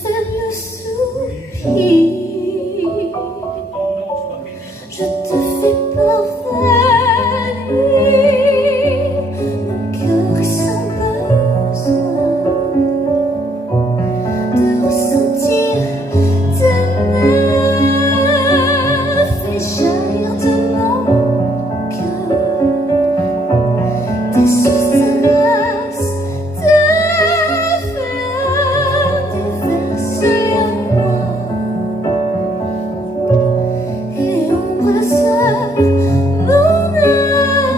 faible soupir, je te fais parvenir mon cœur sans besoin de ressentir tes mains, fais jaillir de mon cœur des sources tenaces de flammes, déversées en moi et embrassent mon âme.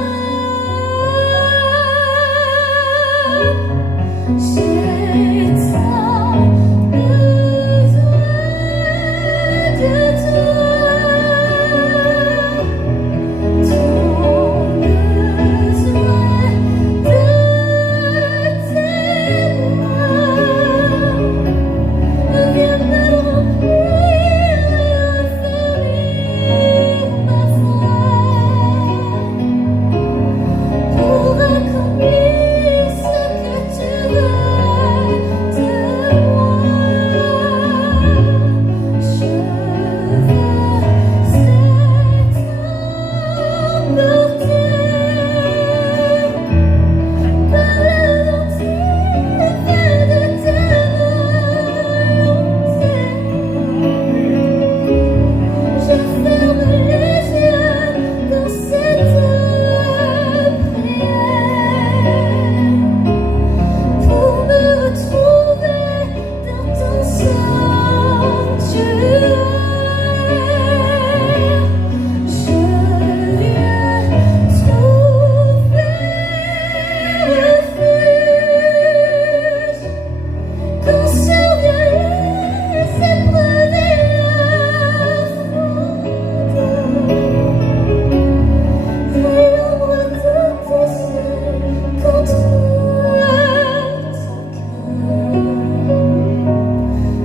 J'ai tant besoin de toi, tant besoin de tes mains. Viens me remplir et affermir ma foi pour accomplir ce que tu veux de moi. Je veux cette emporter par la lentilles de ta volonté. Je ferme les yeux dans cette prière pour me retrouver dans ton sanctuaire. Je viens trouver refuge quand surviennent les épreuves et la fronde. Fais l'ombre de tes yeux contre ton cœur.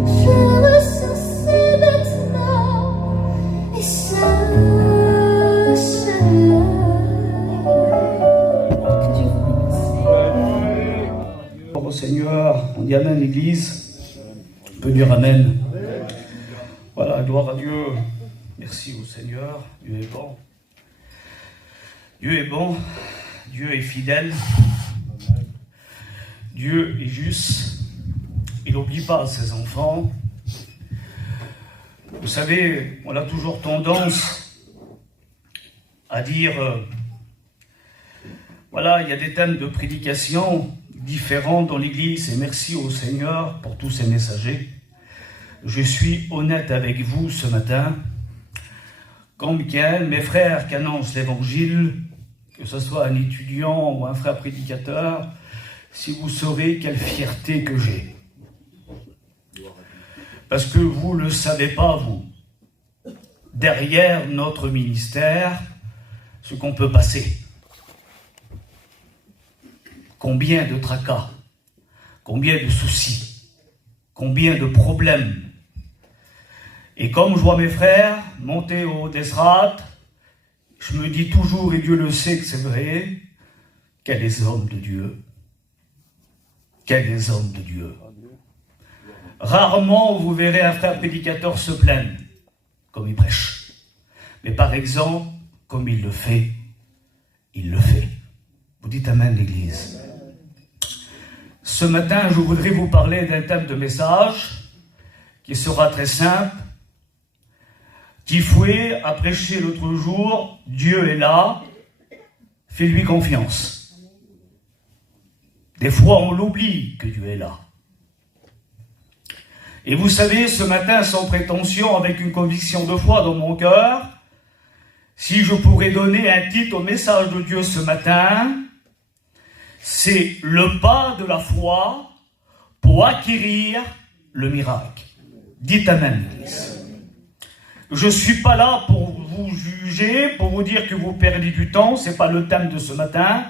Je ressens ces vêtements et sa chaleur. Que Dieu vous bénisse. Au Seigneur, on dit Amen l'Église. On peut dire Amen. Voilà, gloire à Dieu. Merci au Seigneur. Dieu est bon. Dieu est bon. Dieu est fidèle. Dieu est juste. Il n'oublie pas ses enfants. Vous savez, on a toujours tendance à dire, voilà, il y a des thèmes de prédication différents dans l'Église et merci au Seigneur pour tous ces messagers. Je suis honnête avec vous ce matin. Comme Michael, mes frères qui annoncent l'Évangile, que ce soit un étudiant ou un frère prédicateur, si vous saurez quelle fierté que j'ai. Parce que vous ne le savez pas, vous. Derrière notre ministère, ce qu'on peut passer. Combien de tracas, combien de soucis, combien de problèmes. Et comme je vois mes frères monter au haut des estrades, je me dis toujours, et Dieu le sait que c'est vrai, quels hommes de Dieu. Quels hommes de Dieu. Rarement vous verrez un frère prédicateur se plaindre, comme il prêche. Mais par exemple, comme il le fait, il le fait. Vous dites Amen l'Église. Ce matin, je voudrais vous parler d'un thème de message qui sera très simple. Tifoué a prêché l'autre jour, Dieu est là, fais-lui confiance. Des fois, on l'oublie que Dieu est là. Et vous savez, ce matin, sans prétention, avec une conviction de foi dans mon cœur, si je pourrais donner un titre au message de Dieu ce matin, c'est le pas de la foi pour acquérir le miracle. Dites Amen. Je ne suis pas là pour vous juger, pour vous dire que vous perdez du temps, ce n'est pas le thème de ce matin,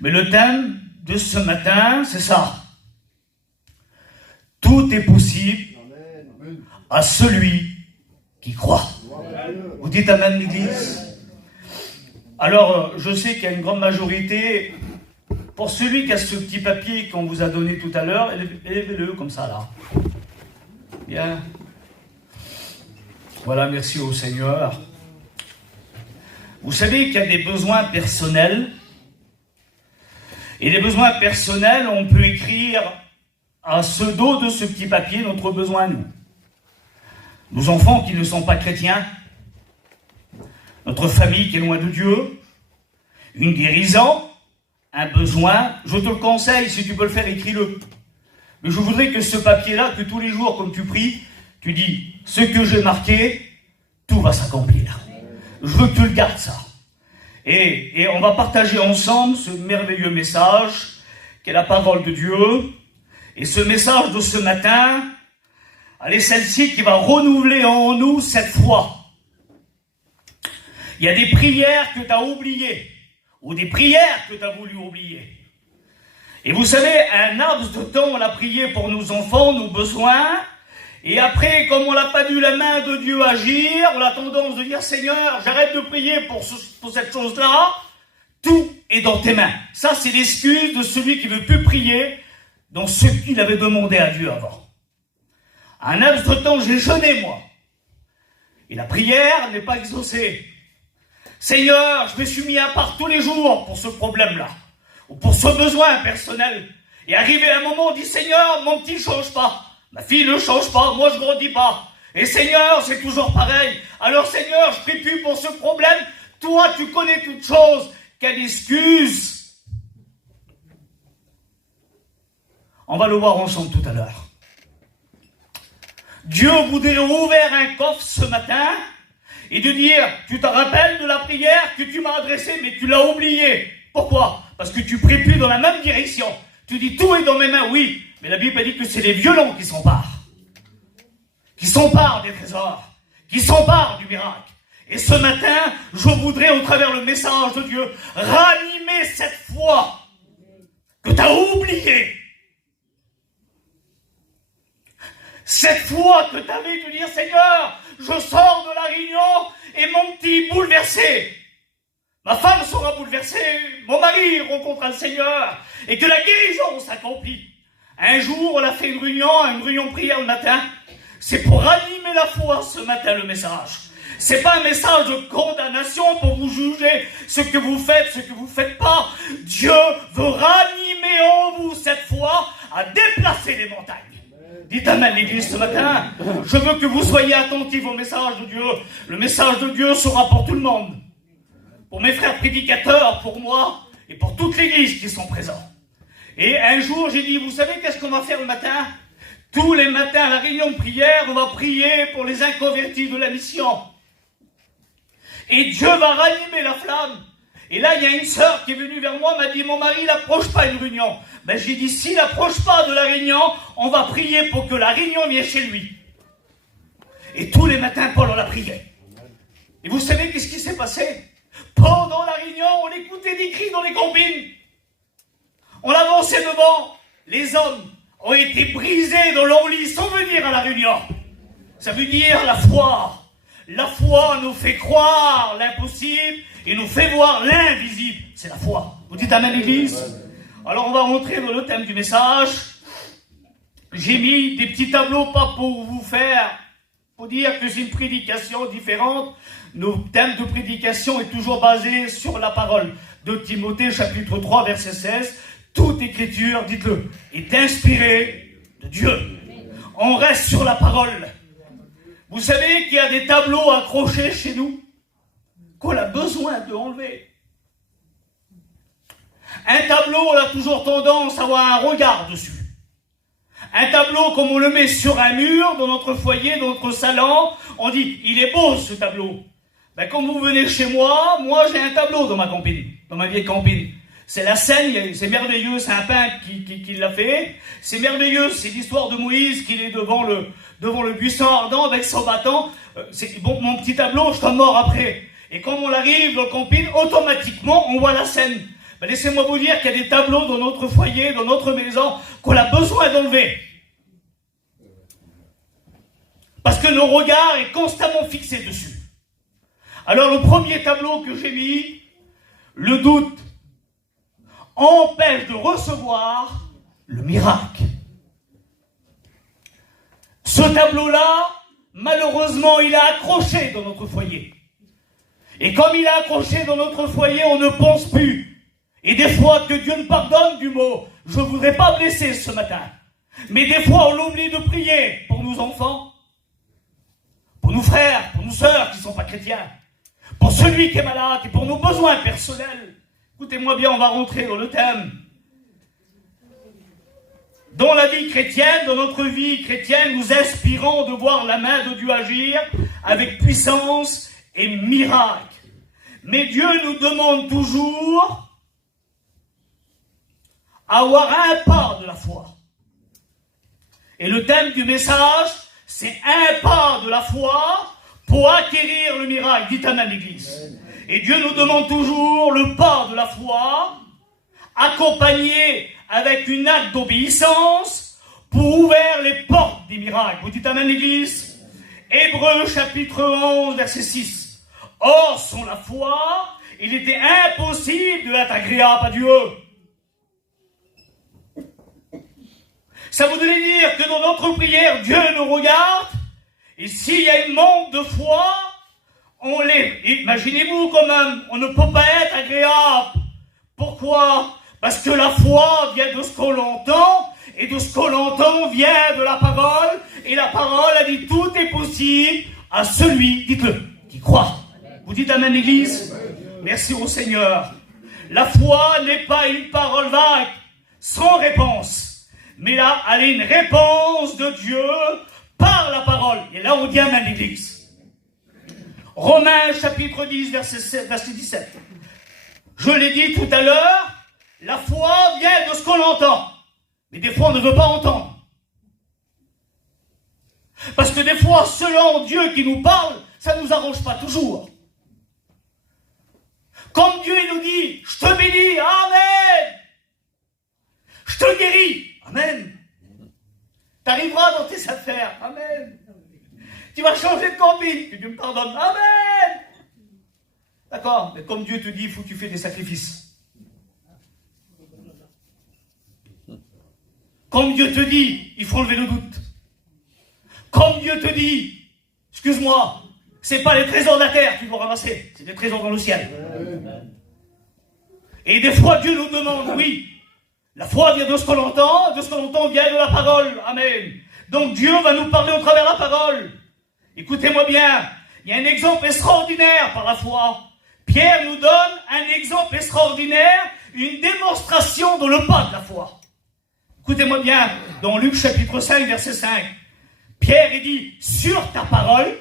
mais le thème de ce matin, c'est ça. Tout est possible à celui qui croit. Vous dites Amen l'Église? Alors, je sais qu'il y a une grande majorité. Pour celui qui a ce petit papier qu'on vous a donné tout à l'heure, élevez-le comme ça là. Bien. Voilà, merci au Seigneur. Vous savez qu'il y a des besoins personnels. Et les besoins personnels, on peut écrire à ce dos de ce petit papier notre besoin à nous. Nos enfants qui ne sont pas chrétiens, notre famille qui est loin de Dieu, une guérison, un besoin. Je te le conseille, si tu peux le faire, écris-le. Mais je voudrais que ce papier-là, que tous les jours, comme tu pries, tu dis, ce que j'ai marqué, tout va s'accomplir. Je veux que tu le gardes, ça. Et on va partager ensemble ce merveilleux message, qu'est la parole de Dieu. Et ce message de ce matin, elle est celle-ci qui va renouveler en nous cette foi. Il y a des prières que tu as oubliées, ou des prières que tu as voulu oublier. Et vous savez, un laps de temps, on l'a prié pour nos enfants, nos besoins, et après, comme on n'a pas vu la main de Dieu agir, on a tendance de dire, Seigneur, j'arrête de prier pour cette chose-là, tout est dans tes mains. Ça, c'est l'excuse de celui qui ne veut plus prier dans ce qu'il avait demandé à Dieu avant. Un laps de temps, j'ai jeûné, moi. Et la prière n'est pas exaucée. Seigneur, je me suis mis à part tous les jours pour ce problème-là, ou pour ce besoin personnel. Et arrivé à un moment, on dit, Seigneur, mon petit ne change pas. Ma fille ne change pas, moi je ne grandis pas. Et Seigneur, c'est toujours pareil. Alors Seigneur, je ne prie plus pour ce problème. Toi, tu connais toutes choses. Quelle excuse? On va le voir ensemble tout à l'heure. Dieu voudrait ouvrir un coffre ce matin et de dire, tu te rappelles de la prière que tu m'as adressée, mais tu l'as oubliée. Pourquoi? Parce que tu ne pries plus dans la même direction. Tu dis, tout est dans mes mains, oui. Mais la Bible dit que c'est les violents qui s'emparent des trésors, qui s'emparent du miracle. Et ce matin, je voudrais, au travers le message de Dieu, ranimer cette foi que tu as oubliée. Cette foi que tu avais de dire, Seigneur, je sors de la réunion et mon petit bouleversé. Ma femme sera bouleversée, mon mari rencontrera le Seigneur et que la guérison s'accomplit. Un jour, on a fait une réunion prière le matin. C'est pour ranimer la foi ce matin, le message. C'est pas un message de condamnation pour vous juger ce que vous faites, ce que vous faites pas. Dieu veut ranimer en vous cette foi à déplacer les montagnes. Dites amen l'église ce matin. Je veux que vous soyez attentifs au message de Dieu. Le message de Dieu sera pour tout le monde. Pour mes frères prédicateurs, pour moi et pour toute l'église qui sont présents. Et un jour, j'ai dit, vous savez qu'est-ce qu'on va faire le matin? Tous les matins à la réunion de prière, on va prier pour les inconvertis de la mission. Et Dieu va ranimer la flamme. Et là, il y a une sœur qui est venue vers moi, m'a dit, mon mari n'approche pas une réunion. Ben, j'ai dit, s'il n'approche pas de la réunion, on va prier pour que la réunion vienne chez lui. Et tous les matins, Paul, on la priait. Et vous savez qu'est-ce qui s'est passé? Pendant la réunion, on écoutait des cris dans les combines. On avançait devant. Les hommes ont été brisés dans leur lit sans venir à la réunion. Ça veut dire la foi. La foi nous fait croire l'impossible et nous fait voir l'invisible. C'est la foi. Vous dites amen l'église? Alors on va rentrer dans le thème du message. J'ai mis des petits tableaux, pas pour vous faire, pour dire que c'est une prédication différente. Nos thèmes de prédication est toujours basé sur la parole de Timothée, chapitre 3, verset 16. Toute écriture, dites-le, est inspirée de Dieu. On reste sur la parole. Vous savez qu'il y a des tableaux accrochés chez nous qu'on a besoin de enlever. Un tableau, on a toujours tendance à avoir un regard dessus. Un tableau, comme on le met sur un mur, dans notre foyer, dans notre salon, on dit, il est beau ce tableau. Ben, quand vous venez chez moi, j'ai un tableau dans ma campine, dans ma vieille campine. C'est la scène, c'est merveilleux, c'est un peintre qui l'a fait. C'est merveilleux, c'est l'histoire de Moïse qui est devant le buisson ardent avec son bâton. C'est bon, mon petit tableau, je t'en mors après. Et quand on arrive dans la campine, automatiquement, on voit la scène. Ben, laissez-moi vous dire qu'il y a des tableaux dans notre foyer, dans notre maison, qu'on a besoin d'enlever. Parce que le regard est constamment fixé dessus. Alors le premier tableau que j'ai mis, le doute empêche de recevoir le miracle. Ce tableau-là, malheureusement, il a accroché dans notre foyer. Et comme il a accroché dans notre foyer, on ne pense plus. Et des fois, que Dieu nous pardonne du mot, je ne voudrais pas blesser ce matin. Mais des fois, on oublie de prier pour nos enfants, pour nos frères, pour nos sœurs qui ne sont pas chrétiens, pour celui qui est malade et pour nos besoins personnels. Écoutez-moi bien, on va rentrer dans le thème. Dans la vie chrétienne, dans notre vie chrétienne, nous aspirons de voir la main de Dieu agir avec puissance et miracle. Mais Dieu nous demande toujours avoir un pas de la foi. Et le thème du message, c'est un pas de la foi pour acquérir le miracle. Dites amen, l'Église. Et Dieu nous demande toujours le pas de la foi, accompagné avec une acte d'obéissance pour ouvrir les portes des miracles. Vous dites amen, l'Église. Hébreux chapitre 11, verset 6. Or, sans la foi, il était impossible d'être agréable à Dieu. Ça voudrait dire que dans notre prière, Dieu nous regarde, et s'il y a un manque de foi, on l'est. Imaginez-vous quand même, on ne peut pas être agréable. Pourquoi? Parce que la foi vient de ce qu'on entend, et de ce qu'on entend vient de la parole, et la parole a dit tout est possible à celui, dites-le, qui croit. Vous dites amen, l'Église? Merci au Seigneur. La foi n'est pas une parole vague, sans réponse, mais là, elle est une réponse de Dieu par la parole. Et là, on dit amen, l'Église. Romains chapitre 10, verset 17. Je l'ai dit tout à l'heure, la foi vient de ce qu'on entend. Mais des fois, on ne veut pas entendre. Parce que des fois, selon Dieu qui nous parle, ça ne nous arrange pas toujours. Comme Dieu nous dit, je te bénis, amen. Je te guéris, amen. Tu arriveras dans tes affaires, amen. Tu vas changer de camping, que Dieu me pardonne, amen. D'accord, mais comme Dieu te dit, il faut que tu fasses des sacrifices. Comme Dieu te dit, il faut enlever le doute. Comme Dieu te dit, excuse-moi, c'est pas les trésors de la terre que tu dois ramasser, c'est des trésors dans le ciel. Et des fois, Dieu nous demande, oui, la foi vient de ce qu'on entend vient de la parole. Amen. Donc Dieu va nous parler au travers de la parole. Écoutez-moi bien, il y a un exemple extraordinaire par la foi. Pierre nous donne un exemple extraordinaire, une démonstration dans le pas de la foi. Écoutez-moi bien, dans Luc chapitre 5, verset 5, Pierre il dit, sur ta parole,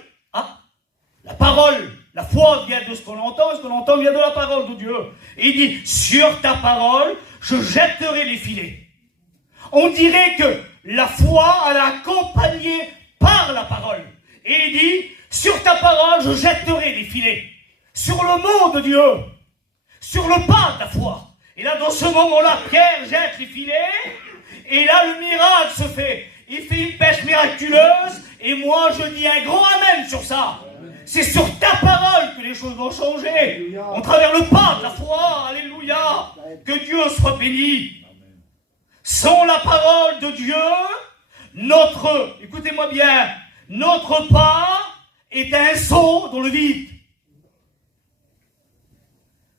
la parole, la foi vient de ce qu'on entend, et ce qu'on entend vient de la parole de Dieu. Et il dit, sur ta parole, je jetterai les filets. On dirait que la foi, elle est accompagnée par la parole. Et il dit, sur ta parole, je jetterai les filets. Sur le mot de Dieu, sur le pas de la foi. Et là, dans ce moment-là, Pierre jette les filets, et là, le miracle se fait. Il fait une pêche miraculeuse, et moi, je dis un grand amen sur ça. C'est sur ta parole que les choses vont changer. On travers le pas de la foi, alléluia. Que Dieu soit béni. Sans la parole de Dieu, écoutez-moi bien, notre pas est un saut dans le vide.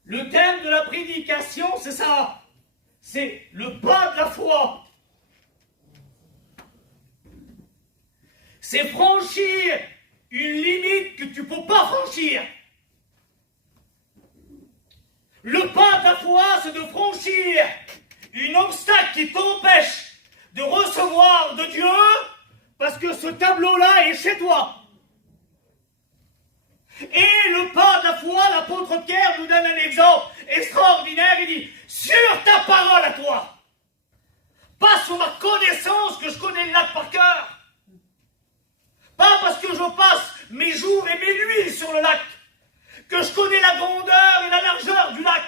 Le thème de la prédication, c'est ça. C'est le pas de la foi. C'est franchir une limite que tu ne peux pas franchir. Le pas de la foi, c'est de franchir une obstacle qui t'empêche de recevoir de Dieu parce que ce tableau-là est chez toi. Et le pas de la foi, l'apôtre Pierre nous donne un exemple extraordinaire. Il dit, sur ta parole à toi, pas sur ma connaissance que je connais le lac par cœur, pas parce que je passe mes jours et mes nuits sur le lac, que je connais la grandeur et la largeur du lac,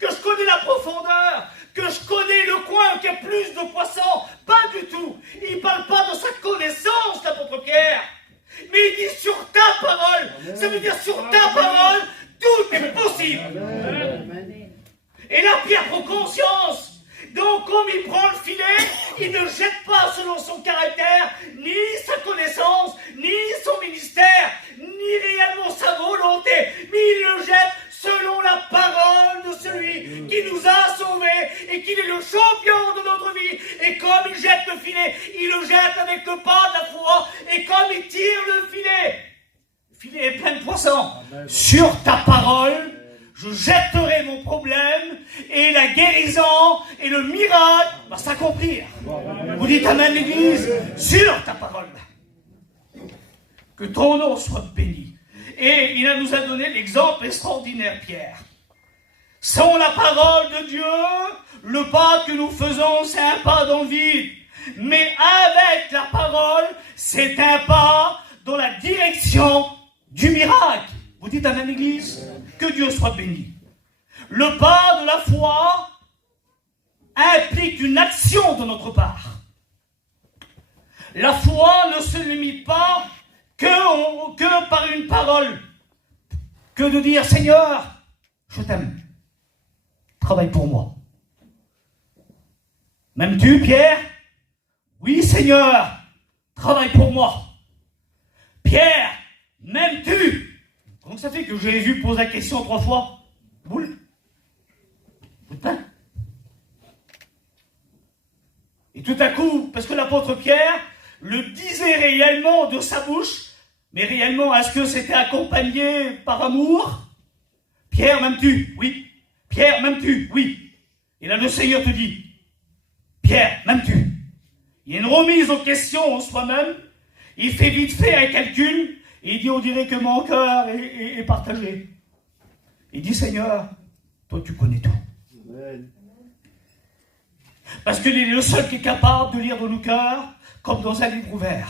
que je connais la profondeur, que je connais le coin qui a plus de poissons. Pas du tout. Il ne parle pas de sa connaissance, l'apôtre Pierre. Mais il dit sur ta parole. Ça veut dire sur ta parole, tout est possible. Et là, Pierre prend conscience. Donc, comme il prend le filet, il ne jette pas selon son caractère, ni sa connaissance. comme il tire le filet. Le filet est plein de poissons. Sur ta parole, je jetterai mon problème et la guérison et le miracle va s'accomplir. Vous dites amen, l'Église, sur ta parole. Que ton nom soit béni. Et il nous a donné l'exemple extraordinaire, Pierre. Sans la parole de Dieu, le pas que nous faisons, c'est un pas dans le vide. Mais avec la parole, c'est un pas dans la direction du miracle. Vous dites amen, l'Église? Que Dieu soit béni. Le pas de la foi implique une action de notre part. La foi ne se limite pas que par une parole, que de dire Seigneur, je t'aime, travaille pour moi. M'aimes-tu, Pierre? Oui, Seigneur, travaille pour moi. Pierre, m'aimes-tu? Comment ça fait que Jésus pose la question 3 fois? Boule de pain. Et tout à coup, parce que l'apôtre Pierre le disait réellement de sa bouche, mais réellement, est-ce que c'était accompagné par amour? Pierre, m'aimes-tu? Oui. Pierre, m'aimes-tu? Oui. Et là, le Seigneur te dit, Pierre, m'aimes-tu? Il y a une remise en question en soi-même. Il fait vite fait un calcul, et il dit, on dirait que mon cœur est partagé. Il dit, Seigneur, toi tu connais tout. Parce qu'il est le seul qui est capable de lire dans nos cœurs, comme dans un livre ouvert.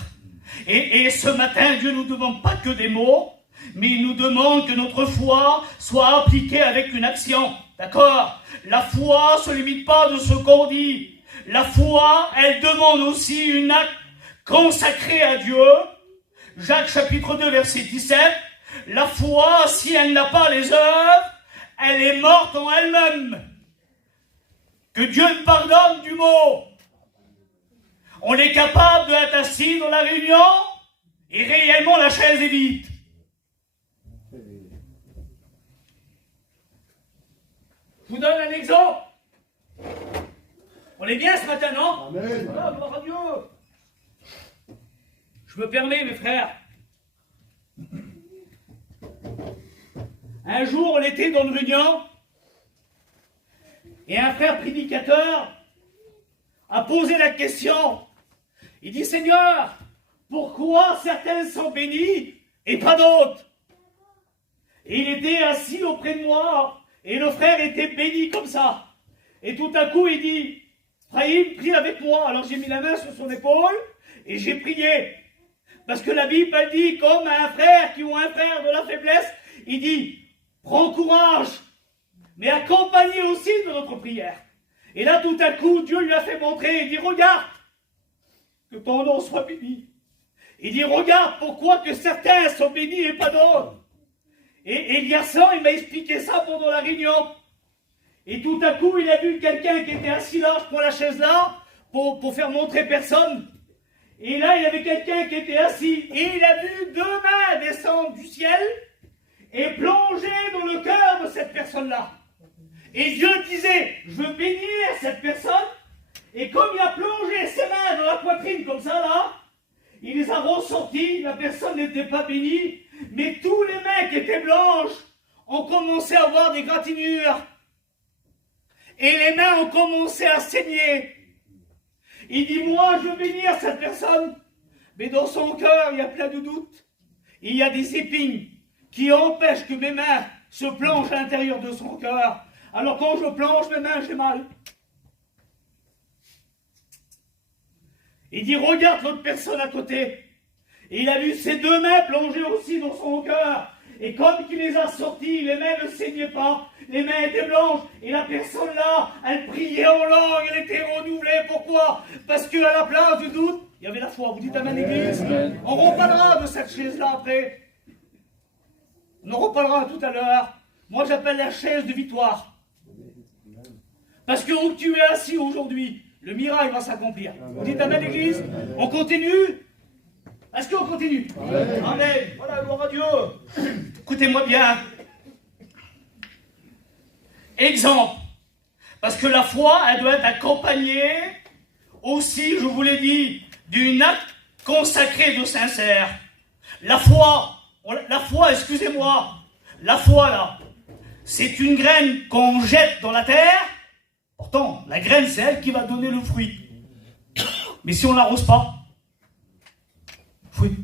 Et ce matin, Dieu ne nous demande pas que des mots, mais il nous demande que notre foi soit appliquée avec une action. D'accord? La foi ne se limite pas de ce qu'on dit. La foi, elle demande aussi une acte consacré à Dieu. Jacques chapitre 2, verset 17. La foi, si elle n'a pas les œuvres, elle est morte en elle-même. Que Dieu me pardonne du mot. On est capable d'être assis dans la réunion et réellement la chaise est vide. Je vous donne un exemple. On est bien ce matin, non? Amen. Voilà, gloire à Dieu. Je me permets, mes frères. Un jour, on était dans une réunion et un frère prédicateur a posé la question. Il dit, Seigneur, pourquoi certains sont bénis et pas d'autres? Et il était assis auprès de moi et le frère était béni comme ça. Et tout à coup, il dit, Frahim, prie avec moi. Alors j'ai mis la main sur son épaule et j'ai prié. Parce que la Bible, elle dit, comme un frère qui ont un frère de la faiblesse, il dit, prends courage, mais accompagnez aussi de notre prière. Et là, tout à coup, Dieu lui a fait montrer, il dit, regarde, que ton nom soit béni. Il dit, regarde pourquoi que certains sont bénis et pas d'autres. Et Eliasson, il m'a expliqué ça pendant la réunion. Et tout à coup, il a vu quelqu'un qui était assis là, je prends la chaise là, pour faire montrer personne. Et là, il y avait quelqu'un qui était assis. Et il a vu 2 mains descendre du ciel et plonger dans le cœur de cette personne-là. Et Dieu disait, je veux bénir cette personne. Et comme il a plongé ses mains dans la poitrine comme ça là, il les a ressortis, la personne n'était pas bénie, mais tous les mains qui étaient blanches ont commencé à avoir des gratinures. Et les mains ont commencé à saigner. Il dit, moi je veux bénir cette personne, mais dans son cœur il y a plein de doutes. Il y a des épines qui empêchent que mes mains se plongent à l'intérieur de son cœur. Alors quand je plonge mes mains, j'ai mal. Il dit, regarde l'autre personne à côté. Et il a vu ses 2 mains plonger aussi dans son cœur. Et comme il les a sorties, les mains ne saignaient pas. Les mains étaient blanches. Et la personne là, elle priait en langue, elle était renouvelée. Pourquoi? Parce qu'à la place du doute, il y avait la foi. Vous dites amen, l'église? On reparlera de cette chaise-là après. On en reparlera tout à l'heure. Moi, j'appelle la chaise de victoire. Parce que où tu es assis aujourd'hui, le miracle va s'accomplir. Vous dites amen, l'église? On continue? Est-ce qu'on continue? Amen. Amen. Voilà, gloire à Dieu. Écoutez-moi bien. Exemple. Parce que la foi, elle doit être accompagnée aussi, je vous l'ai dit, d'une acte consacré de sincère. La foi, excusez-moi, la foi là, c'est une graine qu'on jette dans la terre. Pourtant, la graine, c'est elle qui va donner le fruit. Mais si on ne l'arrose pas, fruit.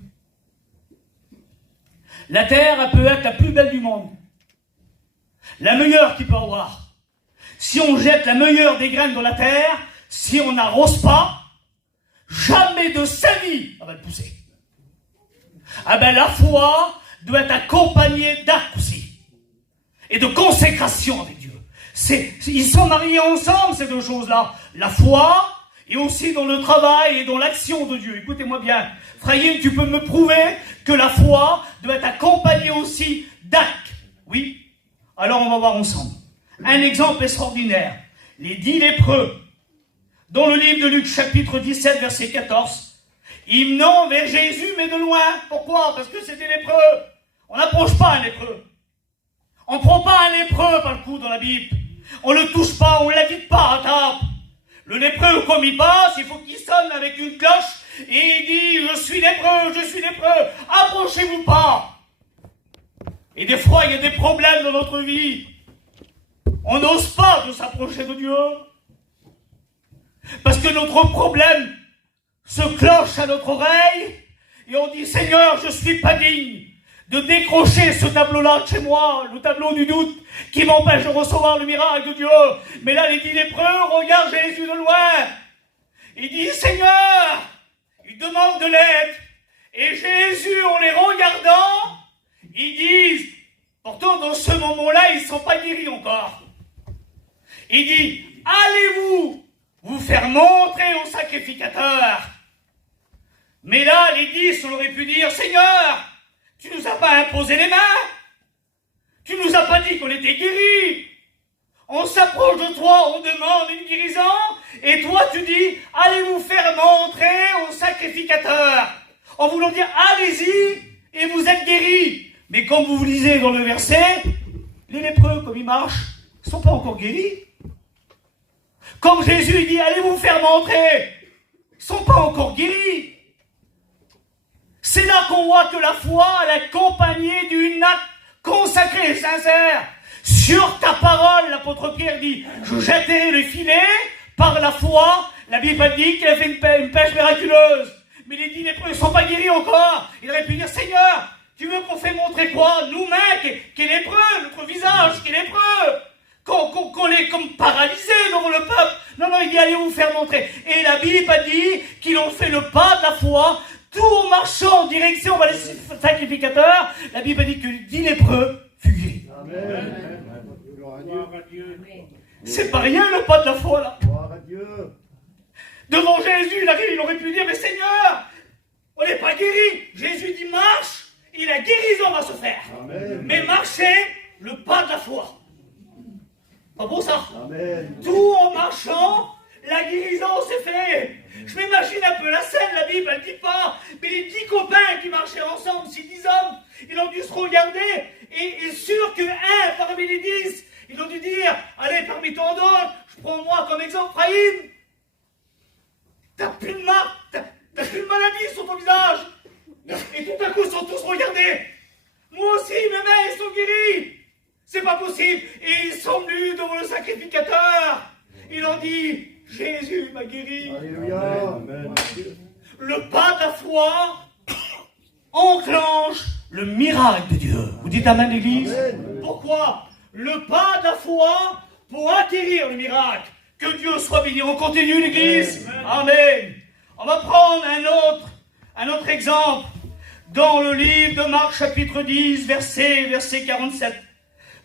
La terre, elle peut être la plus belle du monde. La meilleure qu'il peut avoir. Si on jette la meilleure des graines dans la terre, si on n'arrose pas, jamais de sa vie, elle va te pousser. Ah ben la foi doit être accompagnée d'actes aussi. Et de consécration avec Dieu. Ils sont mariés ensemble, ces deux choses-là. La foi, et aussi dans le travail et dans l'action de Dieu. Écoutez-moi bien. Frayim, tu peux me prouver que la foi doit être accompagnée aussi d'actes. Oui? Alors on va voir ensemble. Un exemple extraordinaire. Les 10 lépreux. Dans le livre de Luc, chapitre 17, verset 14. Ils menant vers Jésus, mais de loin. Pourquoi? Parce que c'est des lépreux. On n'approche pas un lépreux. On ne prend pas un lépreux par le cou dans la Bible. On ne le touche pas, on ne l'invite pas à table. Le lépreux, comme il passe, il faut qu'il sonne avec une cloche et il dit « Je suis lépreux, approchez-vous pas !» Et des fois, il y a des problèmes dans notre vie. On n'ose pas de s'approcher de Dieu. Parce que notre problème se cloche à notre oreille et on dit « Seigneur, je ne suis pas digne de décrocher ce tableau-là de chez moi, le tableau du doute, qui m'empêche de recevoir le miracle de Dieu. » Mais là, les 10 lépreux regardent Jésus de loin. Il dit, Seigneur, ils demandent de l'aide. Et Jésus, en les regardant, ils disent, pourtant dans ce moment-là, ils ne sont pas guéris encore. Il dit, allez-vous vous faire montrer au sacrificateur. Mais là, les 10, on aurait pu dire, Seigneur, tu nous as pas imposé les mains. Tu nous as pas dit qu'on était guéris. On s'approche de toi, on demande une guérison, et toi tu dis, allez vous faire montrer au sacrificateur. En voulant dire, allez-y, et vous êtes guéris. Mais comme vous lisez dans le verset, les lépreux, comme ils marchent, ne sont pas encore guéris. Comme Jésus dit, allez vous faire montrer, ils ne sont pas encore guéris. C'est là qu'on voit que la foi est accompagnée d'une acte consacré et sincère. Sur ta parole, l'apôtre Pierre dit, je jetterai le filet par la foi. La Bible dit qu'il a fait une pêche miraculeuse. Mais les 10 lépreux ne sont pas guéris encore. Il aurait pu dire, Seigneur, tu veux qu'on fait montrer quoi? Nous-mêmes, qui est lépreux, notre visage, qui est lépreux. Qu'on les comme paralysés devant le peuple. Non, il dit, allez vous faire montrer. Et la Bible a dit qu'ils ont fait le pas de la foi, tout en marchant en direction vers les sacrificateurs. La Bible a dit que 10 lépreux furent guéris. Amen. C'est pas rien le pas de la foi là. Devant Jésus, il aurait pu dire, mais Seigneur, on n'est pas guéri. Jésus dit, marche, et la guérison va se faire. Amen. Mais marchez le pas de la foi. Pas bon ça? Amen. Tout en marchant, la guérison s'est faite. Je m'imagine un peu la scène, la Bible, elle ne dit pas, mais les 10 copains qui marchaient ensemble, ces 10 hommes, ils ont dû se regarder, et sûr qu'un parmi les 10, ils ont dû dire, allez, parmi tant d'autres, je prends moi comme exemple, Frahim, t'as plus de marque, t'as plus de maladie sur ton visage, et tout à coup, ils sont tous regardés. Moi aussi, mes mains, ils sont guéris. C'est pas possible. Et ils sont venus devant le sacrificateur. Ils ont dit, Jésus m'a guéri. Alléluia. Amen. Le pas de la foi enclenche le miracle de Dieu. Vous dites Amen, l'Église? Amen. Pourquoi? Le pas de la foi pour acquérir le miracle. Que Dieu soit béni. On continue, l'Église? Amen. Amen. On va prendre un autre exemple. Dans le livre de Marc, chapitre 10, verset 47.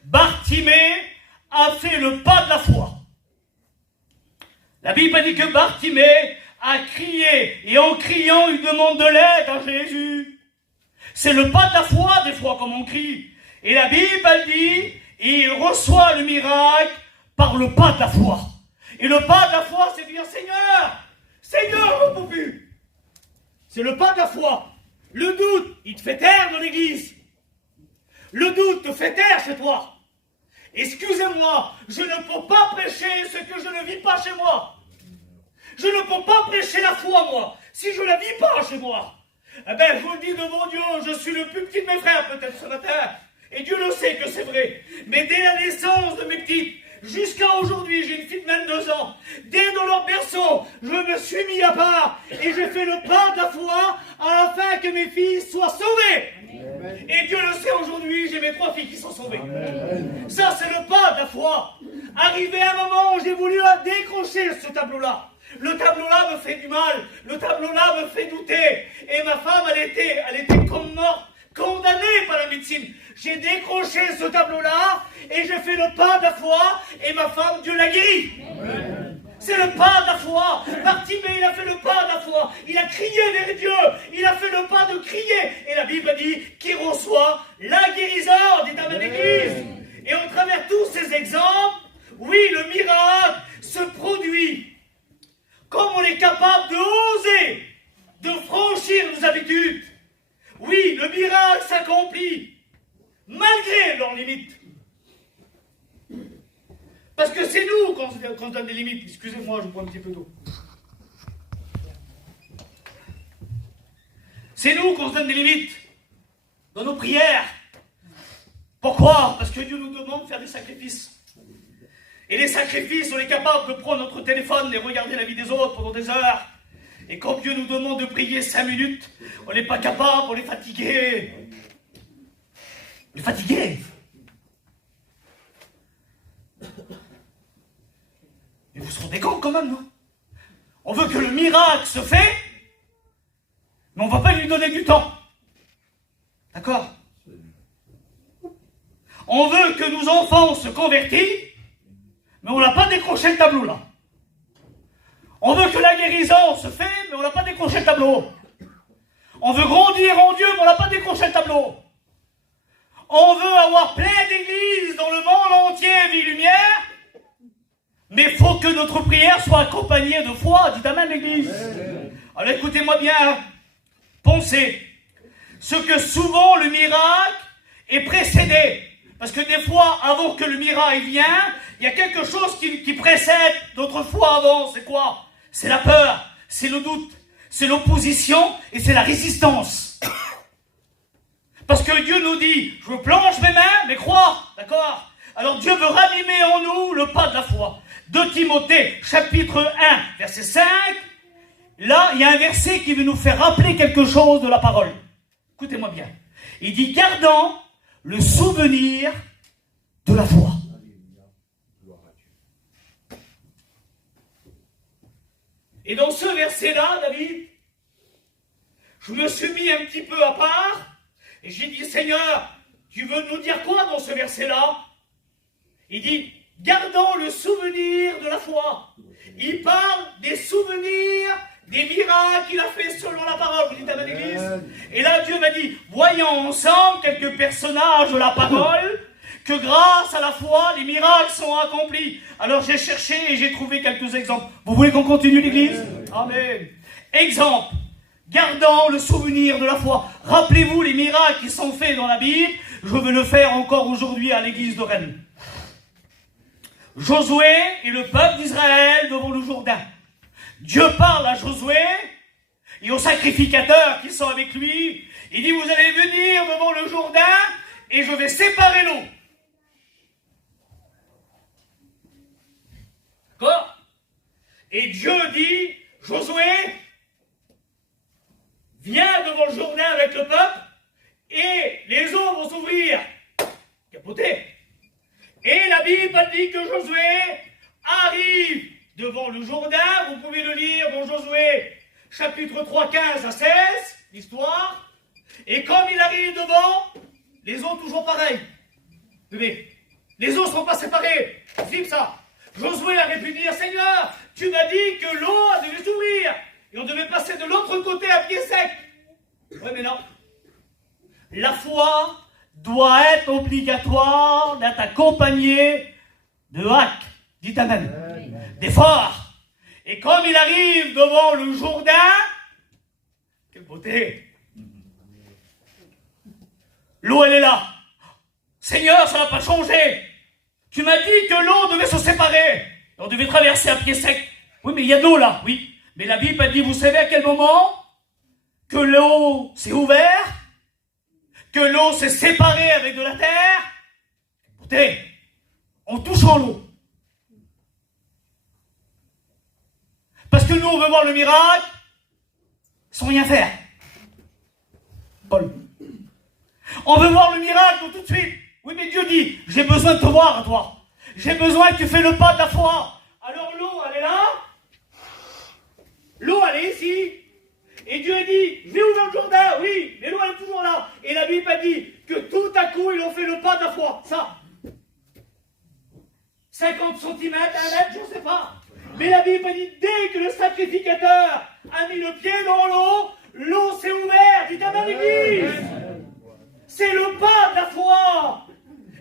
Bartimée a fait le pas de la foi. La Bible dit que Bartimée a crié, et en criant, il demande de l'aide à Jésus. C'est le pas de la foi, des fois, comme on crie. Et la Bible dit, et il reçoit le miracle par le pas de la foi. Et le pas de la foi, c'est de dire, Seigneur, je ne peux plus. C'est le pas de la foi. Le doute, il te fait taire dans l'église. Le doute te fait taire chez toi. Excusez-moi, je ne peux pas prêcher ce que je ne vis pas chez moi. Je ne peux pas prêcher la foi, moi. si je la vis pas chez moi, eh ben, je vous le dis devant Dieu, je suis le plus petit de mes frères peut-être ce matin. Et Dieu le sait que c'est vrai. Mais dès la naissance de mes petites, jusqu'à aujourd'hui, j'ai une fille de 22 ans. Dès dans leur berceau, je me suis mis à part et j'ai fait le pas de la foi afin que mes filles soient sauvées. Amen. Et Dieu le sait aujourd'hui, j'ai mes 3 filles qui sont sauvées. Amen. Ça, c'est le pas de la foi. Arrivé à un moment où j'ai voulu décrocher ce tableau-là. Le tableau-là me fait du mal. Le tableau-là me fait douter. Et ma femme, elle était comme morte, condamnée par la médecine. J'ai décroché ce tableau-là et j'ai fait le pas de la foi et ma femme, Dieu l'a guérie. Amen. C'est le pas de la foi. Bartimée, il a fait le pas de la foi. Il a crié vers Dieu. Il a fait le pas de crier. Et la Bible dit qu'il reçoit la guérison. Dites amen, l'Église. Et au travers tous ces exemples, oui, le miracle se produit. Comme on est capable de oser, de franchir nos habitudes. Oui, le miracle s'accomplit. Malgré leurs limites. Parce que c'est nous qu'on donne des limites. Excusez-moi, je bois un petit peu d'eau. C'est nous qu'on se donne des limites dans nos prières. Pourquoi? Parce que Dieu nous demande de faire des sacrifices. Et les sacrifices, on est capable de prendre notre téléphone et regarder la vie des autres pendant des heures. Et quand Dieu nous demande de prier 5 minutes, on n'est pas capable, on est fatigué. On est fatigué. Mais vous vous rendez compte quand même, non? On veut que le miracle se fait, mais on ne va pas lui donner du temps. D'accord? On veut que nos enfants se convertissent, mais on n'a pas décroché le tableau là. On veut que la guérison se fait, mais on n'a pas décroché le tableau. On veut grandir en Dieu, mais on n'a pas décroché le tableau. On veut avoir plein d'églises dans le monde entier, vie lumière, mais il faut que notre prière soit accompagnée de foi. Dites amen, l'église. Alors écoutez-moi bien, pensez, ce que souvent le miracle est précédé. Parce que des fois, avant que le miracle vienne, il y a quelque chose qui précède notre foi avant. C'est quoi? C'est la peur, c'est le doute, c'est l'opposition et c'est la résistance. Parce que Dieu nous dit, je plonge mes mains, mais crois, d'accord? Alors Dieu veut ranimer en nous le pas de la foi. 2 Timothée, chapitre 1, verset 5. Là, il y a un verset qui veut nous faire rappeler quelque chose de la parole. Écoutez-moi bien. Il dit, gardant le souvenir de la foi. Et dans ce verset-là, David, je me suis mis un petit peu à part, et j'ai dit, Seigneur, tu veux nous dire quoi dans ce verset-là? Il dit, gardant le souvenir de la foi. Il parle des souvenirs, des miracles qu'il a fait selon la parole. Vous dites à l'église? Et là, Dieu m'a dit, voyons ensemble quelques personnages de la parole, que grâce à la foi, les miracles sont accomplis. Alors j'ai cherché et j'ai trouvé quelques exemples. Vous voulez qu'on continue l'église? Amen. Exemple, gardant le souvenir de la foi. Rappelez-vous les miracles qui sont faits dans la Bible. Je veux le faire encore aujourd'hui à l'église de Rennes. Josué et le peuple d'Israël devant le Jourdain. Dieu parle à Josué et aux sacrificateurs qui sont avec lui. Il dit, vous allez venir devant le Jourdain et je vais séparer l'eau. D'accord? Et Dieu dit, Josué, viens devant le Jourdain avec le peuple et les eaux vont s'ouvrir. Capoté. Et la Bible a dit que Josué arrive devant le Jourdain. Vous pouvez le lire dans Josué, chapitre 3, 15 à 16, l'histoire. Et comme il arrive devant, les eaux toujours pareilles. Mais les eaux ne sont pas séparées. Vive ça. Josué aurait pu dire, Seigneur, tu m'as dit que l'eau devait s'ouvrir. Et on devait passer de l'autre côté à pied sec. Oui, mais non. La foi doit être obligatoire d'être accompagnée de hâte. Dites amen. D'efforts. Et comme il arrive devant le Jourdain, quelle beauté. L'eau, elle est là. Seigneur, ça n'a pas changé. Tu m'as dit que l'eau devait se séparer. On devait traverser à pied sec. Oui, mais il y a de l'eau là, oui. Mais la Bible a dit, vous savez à quel moment que l'eau s'est ouverte, que l'eau s'est séparée avec de la terre? Écoutez, en touchant l'eau. Parce que nous, on veut voir le miracle sans rien faire. Paul. On veut voir le miracle tout de suite. Oui, mais Dieu dit, j'ai besoin de te voir à toi. J'ai besoin que tu fais le pas de la foi. Alors l'eau, elle est là. L'eau, elle est ici. Et Dieu dit, j'ai ouvert le Jourdain, oui, mais l'eau, elle est toujours là. Et la Bible a dit que tout à coup, ils ont fait le pas de la foi. Ça. 50 cm, 1 mètre, je ne sais pas. Mais la Bible a dit, dès que le sacrificateur a mis le pied dans l'eau s'est ouverte. Dites amen, l'église. C'est le pas de la foi.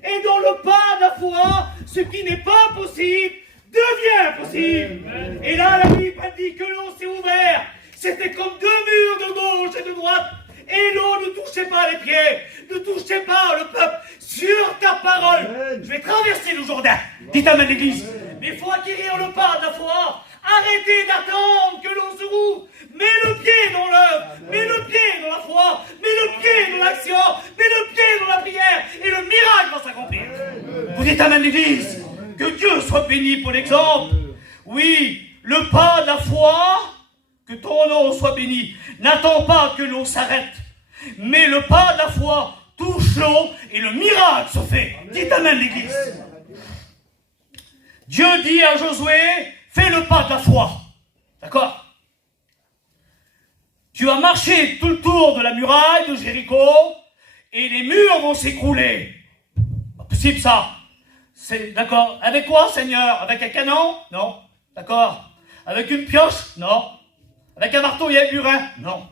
Et dans le pas de la foi, ce qui n'est pas possible devient possible. Et là, la Bible a dit que l'eau s'est ouverte. C'était comme deux murs de gauche et de droite. Et l'eau ne touchait pas les pieds, ne touchait pas le peuple. Sur ta parole, je vais traverser le Jourdain. Dites amen, l'église. Mais il faut acquérir le pas de la foi. Arrêtez d'attendre que l'on se rouvre. Mets le pied dans l'œuvre, mets le pied dans la foi, mets le pied dans l'action, mets le pied dans la prière, et le miracle va s'accomplir. Vous dites amen, l'église. Que Dieu soit béni pour l'exemple. Oui, le pas de la foi, que ton nom soit béni. N'attends pas que l'eau s'arrête, mais le pas de la foi touche l'eau et le miracle se fait. Dites amen, l'église. Dieu dit à Josué, fais le pas de la foi. D'accord? Tu vas marcher tout le tour de la muraille de Jéricho et les murs vont s'écrouler. Pas possible ça. C'est d'accord. Avec quoi, Seigneur? Avec un canon? Non. D'accord. Avec une pioche? Non. Avec un marteau et un burin? Non.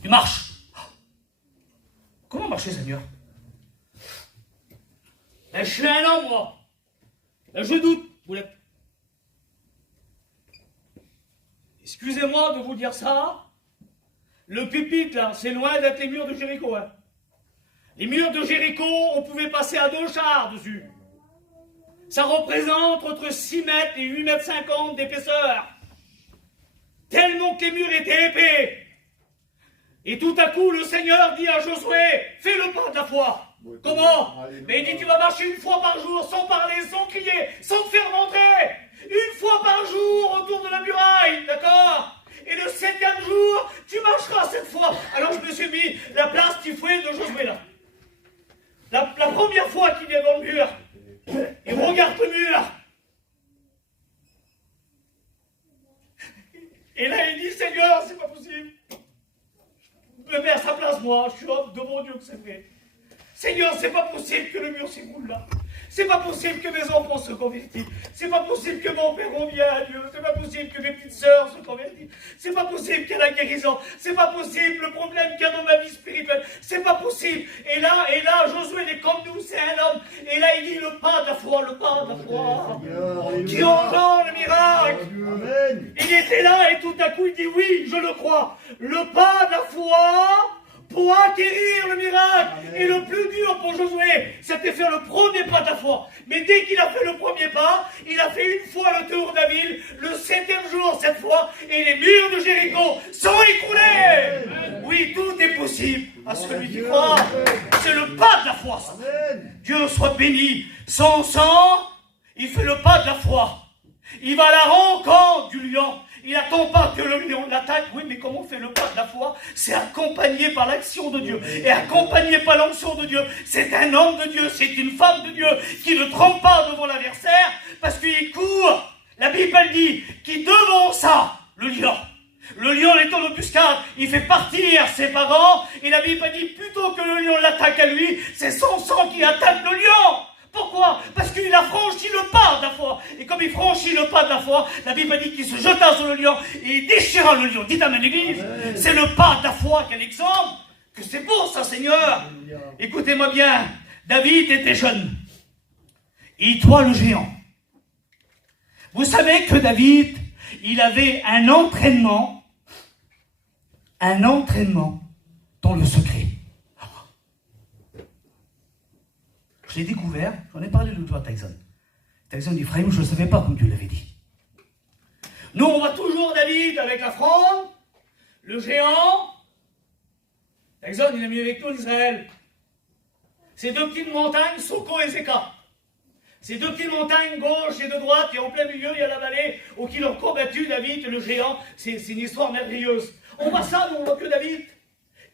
Tu marches. Comment marcher, Seigneur? Ben, je suis un homme, moi. Ben, je doute. Excusez-moi de vous dire ça. Le pupitre, là, c'est loin d'être les murs de Jéricho. Hein. Les murs de Jéricho, on pouvait passer à 2 chars dessus. Ça représente entre 6 mètres et 8 mètres 50 d'épaisseur. Tellement que les murs étaient épais. Et tout à coup, le Seigneur dit à Josué, fais le pas de la foi. Comment? Mais il dit, tu vas marcher 1 fois par jour, sans parler, sans crier, sans te faire montrer. 1 fois par jour autour de la muraille, d'accord? Et le 7e jour, tu marcheras 7 fois. Alors je me suis mis la place tifouée de Josué là. La première fois qu'il est dans le mur, il regarde le mur. Et là il dit, Seigneur, c'est pas possible. Me mets à sa place, moi, je suis homme de mon Dieu que c'est vrai. Seigneur, c'est pas possible que le mur s'écroule là. C'est pas possible que mes enfants se convertissent. C'est pas possible que mon père revienne à Dieu. C'est pas possible que mes petites sœurs se convertissent. C'est pas possible qu'il y ait la guérison. C'est pas possible le problème qu'il y a dans ma vie spirituelle. C'est pas possible. Et là, Josué est comme nous, c'est un homme. Et là, il dit le pas de la foi, le pas de la foi. Qui entend le miracle. Il était là et tout à coup, il dit oui, je le crois. Le pas de la foi pour acquérir le miracle. Et le plus dur pour Josué, c'était faire le premier pas de la foi. Mais dès qu'il a fait le premier pas, il a fait 1 fois le tour de la ville, le 7e jour cette fois, et les murs de Jéricho sont écroulés. Oui, tout est possible à celui qui croit. C'est le pas de la foi, ça. Dieu soit béni. Son sang, il fait le pas de la foi. Il va à la rencontre du lion. Il n'attend pas que le lion l'attaque. Oui, mais comment on fait le pas de la foi? C'est accompagné par l'action de Dieu. Et accompagné par l'action de Dieu, c'est un homme de Dieu, c'est une femme de Dieu qui ne trempe pas devant l'adversaire parce qu'il court. La Bible dit qu'il devança le lion. Le lion est en embuscade, il fait partir ses parents. Et la Bible dit plutôt que le lion l'attaque à lui, c'est son sang qui attaque le lion. Pourquoi? Parce qu'il a franchi le pas de la foi. Et comme il franchit le pas de la foi, la Bible dit qu'il se jeta sur le lion et il déchira le lion. Dites amen, l'église. C'est le pas de la foi, quel exemple. Que c'est beau ça, Seigneur. Écoutez-moi bien. David était jeune. Il toit le géant. Vous savez que David, il avait un entraînement dans le secret. Je l'ai découvert, j'en ai parlé l'autre fois à Tyson. Tyson dit, Frère, je ne savais pas comme Dieu l'avait dit. Nous, on voit toujours David avec la fronde, le géant. Exode, il a mis avec nous l'Israël. Ces deux petites montagnes, Soko et Zeka. Ces deux petites montagnes, gauche et de droite, et en plein milieu, il y a la vallée où ils ont combattu David, le géant. C'est une histoire merveilleuse. On voit ça, nous, on voit que David,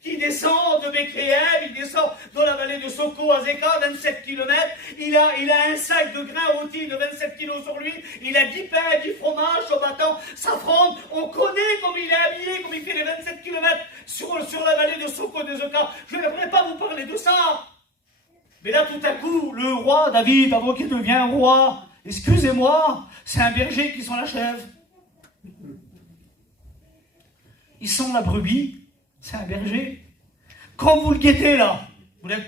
qui descend de Bethléem, il descend dans la vallée de Soko à Zeka, 27 km. Il a un sac de grains rôtis de 27 kg sur lui. Il a 10 pains, 10 fromages au battant, sa fronde. On connaît comme il est habillé, comme il fait les 27 km sur la vallée de Soko de Zeka. Je ne devrais pas vous parler de ça. Mais là, tout à coup, le roi David, avant qu'il devienne roi, excusez-moi, c'est un berger qui sent la chèvre. Il sent la brebis, c'est un berger. Quand vous le guettez, là, vous l'êtes...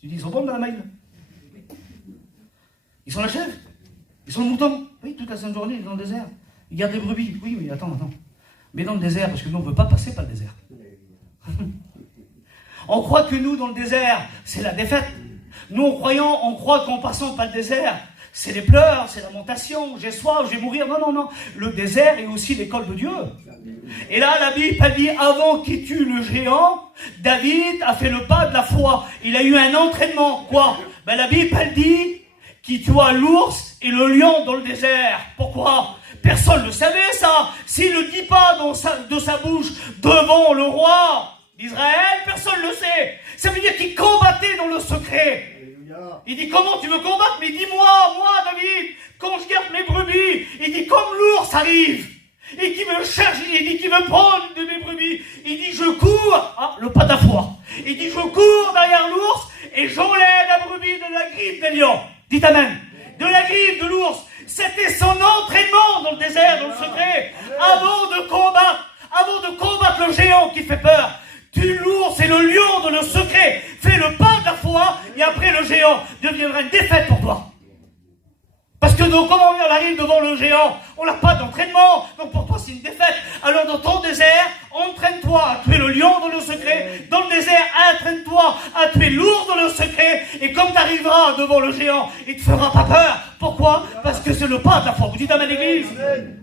Tu dis, ils sont bons dans la maille. Ils sont la chèvre. Ils sont le mouton. Oui, toute la sainte journée, ils sont dans le désert. Ils gardent les brebis. Oui, mais attends. Mais dans le désert, parce que nous, on ne veut pas passer par le désert. On croit que nous, dans le désert, c'est la défaite. Nous, on croit qu'en passant par le désert, c'est les pleurs, c'est la lamentation, j'ai soif, je vais mourir. Non. Le désert est aussi l'école de Dieu. Et là, la Bible a dit, avant qu'il tue le géant, David a fait le pas de la foi. Il a eu un entraînement. Quoi? La Bible, elle dit qu'il tua l'ours et le lion dans le désert. Pourquoi? Personne ne le savait, ça. S'il ne le dit pas de sa bouche devant le roi d'Israël, personne ne le sait. Ça veut dire qu'il combattait dans le secret. Il dit, comment tu veux combattre? Mais dis-moi, moi, David, quand je garde mes brebis, il dit, comme l'ours arrive, et qui me cherche, il dit, qui me prendre de mes brebis, il dit, je cours, le pas de la foi, il dit, je cours derrière l'ours, et j'enlève la brebis de la griffe des lions. Dites amen. De la griffe de l'ours. C'était son entraînement dans le désert, dans le secret, avant de combattre le géant qui fait peur. Tue l'ours et le lion dans le secret. Fais le pas de la foi et après le géant deviendra une défaite pour toi. Parce que donc, comment on arrive devant le géant? On n'a pas d'entraînement. Donc pour toi, c'est une défaite. Alors dans ton désert, entraîne-toi à tuer le lion dans le secret. Dans le désert, entraîne-toi à tuer l'ours dans le secret. Et comme tu arriveras devant le géant, il ne te fera pas peur. Pourquoi? Parce que c'est le pas de la foi. Vous dites amen, l'église?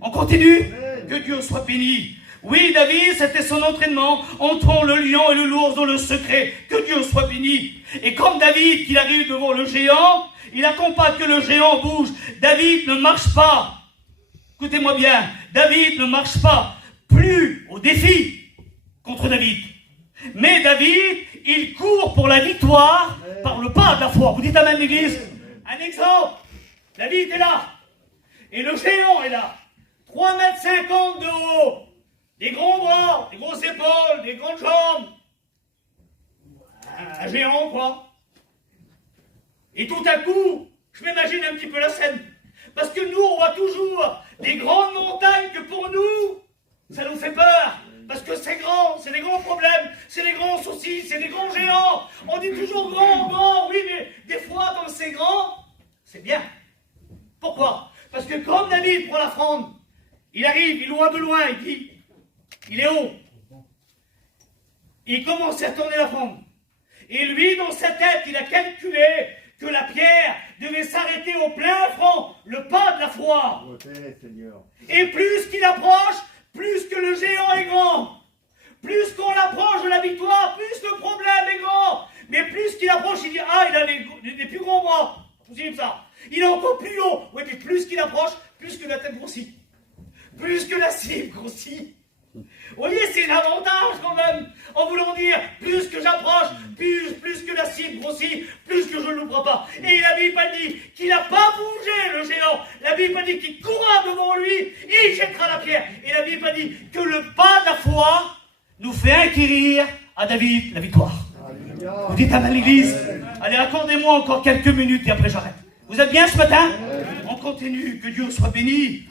On continue? Que Dieu soit béni. Oui, David, c'était son entraînement, entrant le lion et le l'ours dans le secret. Que Dieu soit béni. Et comme David, qu'il arrive devant le géant, il n'attend pas que le géant bouge. David ne marche pas. Écoutez-moi bien. David ne marche pas plus au défi contre David. Mais David, il court pour la victoire par le pas de la foi. Vous dites amen, l'église? Un exemple. David est là. Et le géant est là. 3,50 m de haut. Des grands bras, des grosses épaules, des grandes jambes. Un géant, quoi. Et tout à coup, je m'imagine un petit peu la scène. Parce que nous, on voit toujours des grandes montagnes que pour nous, ça nous fait peur. Parce que c'est grand, c'est des grands problèmes, c'est des grands soucis, c'est des grands géants. On dit toujours grand, oui, mais des fois, quand c'est grand, c'est bien. Pourquoi? Parce que comme David prend la fronde, il arrive, il voit de loin, il dit, il est haut. Il commence à tourner la fronde. Et lui, dans sa tête, il a calculé que la pierre devait s'arrêter au plein front, le pas de la foi. Et plus qu'il approche, plus que le géant est grand. Plus qu'on l'approche de la victoire, plus le problème est grand. Mais plus qu'il approche, il dit, il a les plus grands bras. Vous savez ça. Il est encore plus haut. Oui, mais plus qu'il approche, plus que la tête grossit. Plus que la cible grossit. Vous voyez, c'est un avantage quand même, en voulant dire, plus que j'approche, plus que la cible grossit, plus que je ne l'ouvre pas. Et la Bible a dit qu'il n'a pas bougé, le géant. La Bible a dit qu'il courra devant lui, il jettera la pierre. Et la Bible a dit que le pas de la foi nous fait acquérir à David la victoire. Vous dites amen, l'église? Allez, accordez-moi encore quelques minutes et après j'arrête. Vous êtes bien ce matin? On continue, que Dieu soit béni.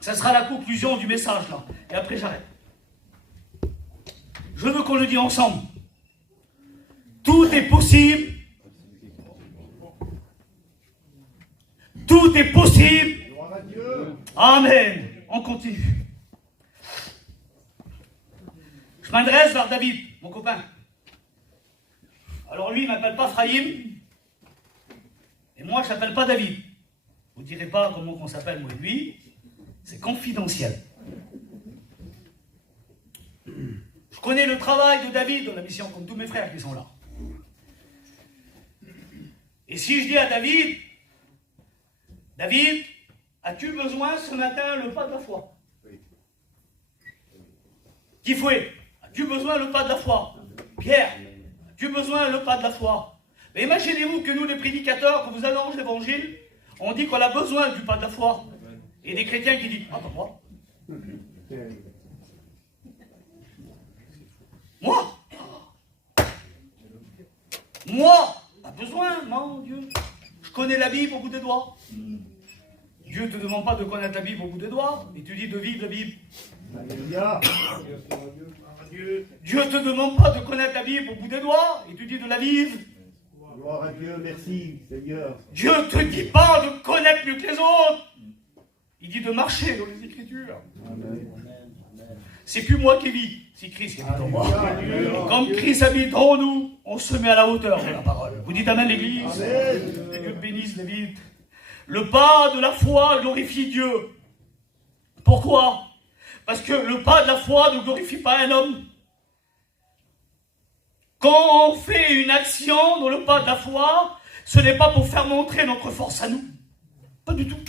Ça sera la conclusion du message là. Et après j'arrête. Je veux qu'on le dise ensemble. Tout est possible. Tout est possible. Amen. On continue. Je m'adresse vers David, mon copain. Alors lui, il ne m'appelle pas Frahim. Et moi, je ne s'appelle pas David. Vous ne direz pas comment on s'appelle, moi et lui. C'est confidentiel. Je connais le travail de David dans la mission, comme tous mes frères qui sont là. Et si je dis à David, David, as-tu besoin ce matin le pas de la foi? Qui fouet? As-tu besoin le pas de la foi? Pierre, as-tu besoin le pas de la foi? Mais imaginez-vous que nous, les prédicateurs, quand vous annonce l'évangile, on dit qu'on a besoin du pas de la foi. Et des chrétiens qui disent, ah ben moi. Moi, pas besoin, mon Dieu. Je connais la Bible au bout des doigts. Dieu ne te demande pas de connaître la Bible au bout des doigts, mais tu dis de vivre la Bible. Alléluia. Dieu ne te demande pas de connaître la Bible au bout des doigts, et tu dis de la vivre. Gloire à Dieu, merci Seigneur. Dieu ne te dit pas de connaître mieux que les autres. Il dit de marcher dans les Écritures. Amen. C'est plus moi qui vis, c'est Christ qui habite en moi. Alléluia. Comme Christ habite en nous, on se met à la hauteur de la parole. Vous dites Amen l'Église. Amen. Que Dieu te bénisse, David. Le pas de la foi glorifie Dieu. Pourquoi? Parce que le pas de la foi ne glorifie pas un homme. Quand on fait une action dans le pas de la foi, ce n'est pas pour faire montrer notre force à nous. Pas du tout.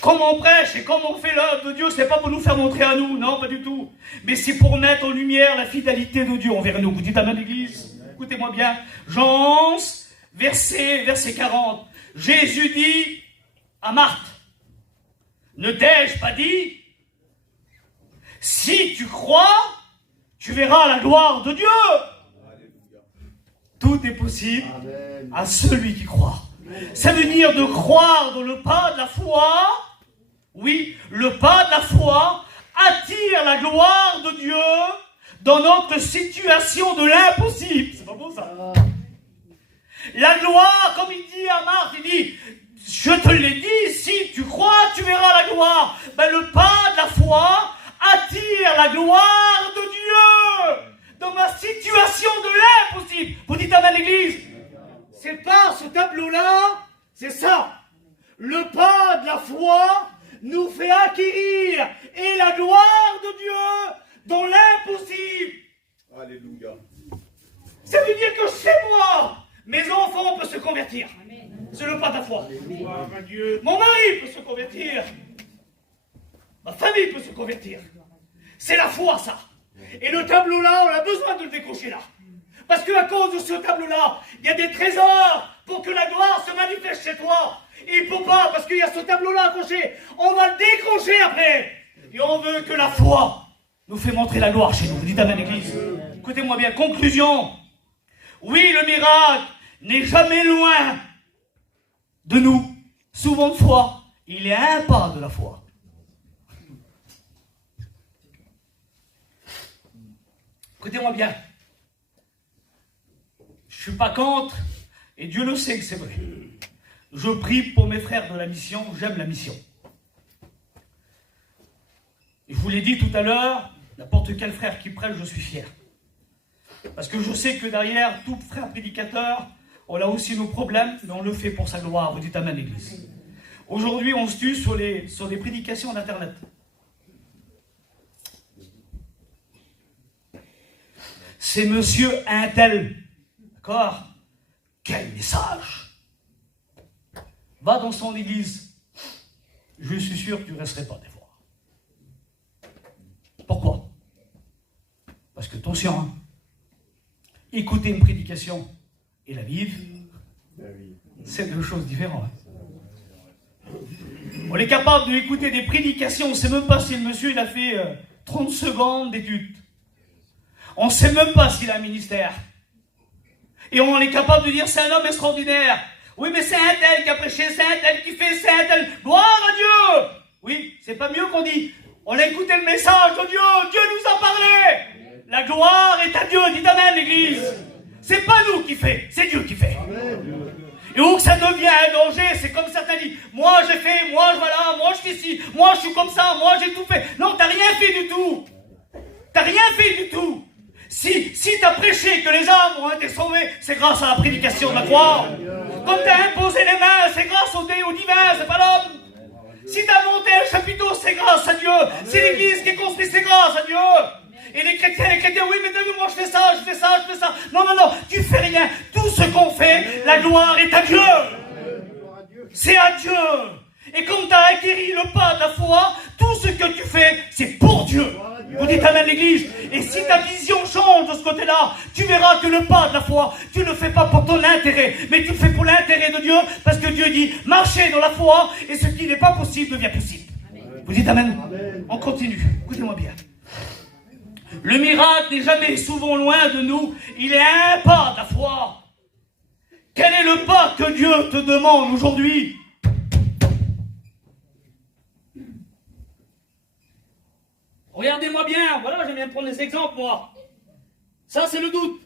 Comme on prêche et comme on fait l'œuvre de Dieu, ce n'est pas pour nous faire montrer à nous, non, pas du tout. Mais c'est pour mettre en lumière la fidélité de Dieu envers nous. Vous dites Amen l'Église? Écoutez-moi bien. Jean 11, verset 40. Jésus dit à Marthe, ne t'ai-je pas dit, si tu crois, tu verras la gloire de Dieu. Tout est possible Amen. à celui qui croit. Ça veut dire de croire dans le pas de la foi. Oui, le pas de la foi attire la gloire de Dieu dans notre situation de l'impossible. C'est pas beau ça? La gloire, comme il dit à Marthe, il dit, je te l'ai dit, si tu crois, tu verras la gloire. Ben, le pas de la foi attire la gloire de Dieu dans ma situation de l'impossible. Vous dites Amen l'Église? C'est pas ce tableau-là, c'est ça. Le pas de la foi nous fait acquérir et la gloire de Dieu dans l'impossible. Alléluia. Ça veut dire que chez moi, mes enfants peuvent se convertir. C'est le pas de la foi. Mon mari peut se convertir. Ma famille peut se convertir. C'est la foi, ça. Et le tableau-là, on a besoin de le décrocher là. Parce qu'à cause de ce tableau-là, il y a des trésors pour que la gloire se manifeste chez toi. Il ne faut pas, parce qu'il y a ce tableau-là accroché. On va le décrocher après. Et on veut que la foi nous fait montrer la gloire chez nous. Vous dites Amen l'Église? Écoutez-moi bien. Conclusion. Oui, le miracle n'est jamais loin de nous. Souvent de fois, il est à un pas de la foi. Écoutez-moi bien. Je ne suis pas contre, et Dieu le sait que c'est vrai. Je prie pour mes frères de la mission, j'aime la mission. Et je vous l'ai dit tout à l'heure, n'importe quel frère qui prêche, je suis fier. Parce que je sais que derrière tout frère prédicateur, on a aussi nos problèmes, mais on le fait pour sa gloire. Vous dites Amen l'Église. Aujourd'hui, on se tue sur les prédications d'Internet. C'est monsieur un tel. D'accord? Quel message! Va dans son église. Je suis sûr que tu ne resterais pas des fois. Pourquoi? Parce que attention, hein, écouter une prédication et la vivre, c'est deux choses différentes. Hein. On est capable d'écouter des prédications, on ne sait même pas si le monsieur il a fait 30 secondes d'étude. On ne sait même pas s'il a un ministère. Et on est capable de dire c'est un homme extraordinaire. Oui, mais c'est un tel qui a prêché, c'est un tel qui fait, c'est un tel. Gloire à Dieu! Oui, c'est pas mieux qu'on dit. On a écouté le message de Dieu, Dieu nous a parlé. La gloire est à Dieu, dites Amen l'Église. C'est pas nous qui fait, c'est Dieu qui fait. Et où que ça devient un danger, c'est comme certains disent, moi j'ai fait, moi voilà, moi je suis ici, moi je suis comme ça, moi j'ai tout fait. Non, t'as rien fait du tout. T'as rien fait du tout. Si t'as prêché que les âmes ont été sauvées, c'est grâce à la prédication de la croix. Comme t'as imposé les mains, c'est grâce au divin, c'est pas l'homme. Si t'as monté un chapiteau, c'est grâce à Dieu. Si l'église qui est construite, c'est grâce à Dieu. Et les chrétiens, oui, mais t'as vu, moi je fais ça, je fais ça, je fais ça. Non, non, non, tu fais rien. Tout ce qu'on fait, la gloire est à Dieu. C'est à Dieu. Et quand tu as acquis le pas de la foi, tout ce que tu fais, c'est pour Dieu. Vous dites amen l'église. Et si ta vision change de ce côté-là, tu verras que le pas de la foi, tu ne le fais pas pour ton intérêt, mais tu le fais pour l'intérêt de Dieu, parce que Dieu dit, marchez dans la foi, et ce qui n'est pas possible devient possible. Vous dites amen. On continue. Écoutez-moi bien. Le miracle n'est jamais souvent loin de nous. Il est un pas de la foi. Quel est le pas que Dieu te demande aujourd'hui? Regardez-moi bien, voilà, j'aime bien prendre des exemples, moi. Ça, c'est le doute.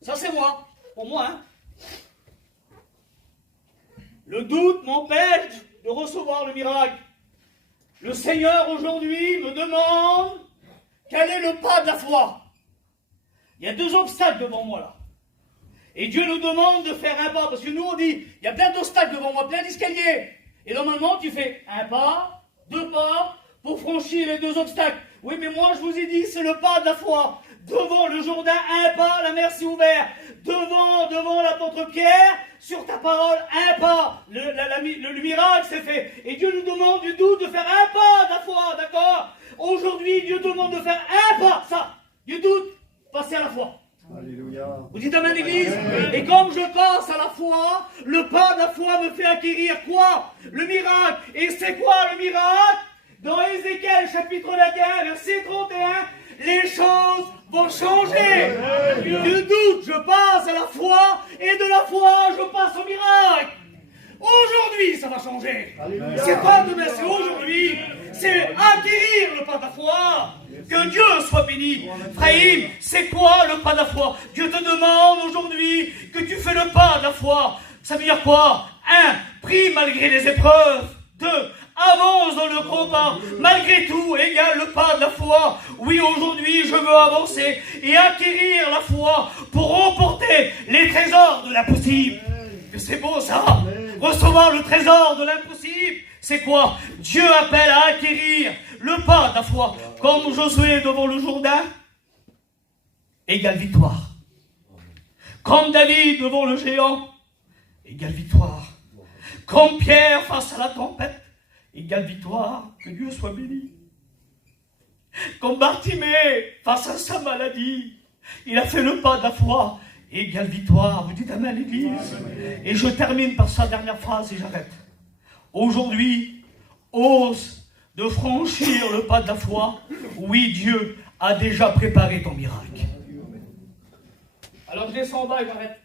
Ça, c'est moi. Pour moi, hein. Le doute m'empêche de recevoir le miracle. Le Seigneur, aujourd'hui, me demande quel est le pas de la foi. Il y a 2 obstacles devant moi, là. Et Dieu nous demande de faire un pas, parce que nous, on dit, il y a plein d'obstacles devant moi, plein d'escaliers. Et normalement, tu fais un pas, 2 pas, pour franchir les 2 obstacles. Oui, mais moi, je vous ai dit, c'est le pas de la foi. Devant le Jourdain, un pas, la mer s'est ouverte. Devant l'apôtre Pierre, sur ta parole, un pas. Le miracle s'est fait. Et Dieu nous demande du doute de faire un pas de la foi, d'accord? Aujourd'hui, Dieu demande de faire un pas, ça. Du doute, passer à la foi. Alléluia. Vous dites amen l'église? Et comme je passe à la foi, le pas de la foi me fait acquérir quoi? Le miracle. Et c'est quoi le miracle? Dans Ézéchiel chapitre 21, verset 31, les choses vont changer. Du doute, je passe à la foi, et de la foi, je passe au miracle. Aujourd'hui, ça va changer. C'est pas demain, c'est aujourd'hui. C'est acquérir le pas de la foi. Que Dieu soit béni. Frahim, c'est quoi le pas de la foi? Dieu te demande aujourd'hui que tu fais le pas de la foi. Ça veut dire quoi? 1. Prie malgré les épreuves. 2. Avance dans le combat. Malgré tout, égale le pas de la foi. Oui, aujourd'hui, je veux avancer et acquérir la foi pour remporter les trésors de l'impossible. C'est beau ça. Recevoir le trésor de l'impossible. C'est quoi? Dieu appelle à acquérir le pas de la foi. Comme Josué devant le Jourdain, égale victoire. Comme David devant le géant, égale victoire. Comme Pierre face à la tempête, égale victoire. Que Dieu soit béni. Comme Bartimée face à sa maladie, il a fait le pas de la foi, égale victoire. Vous dites amen l'église. Et je termine par sa dernière phrase et j'arrête. Aujourd'hui, ose de franchir le pas de la foi. Oui, Dieu a déjà préparé ton miracle. Alors je descends en bas et j'arrête.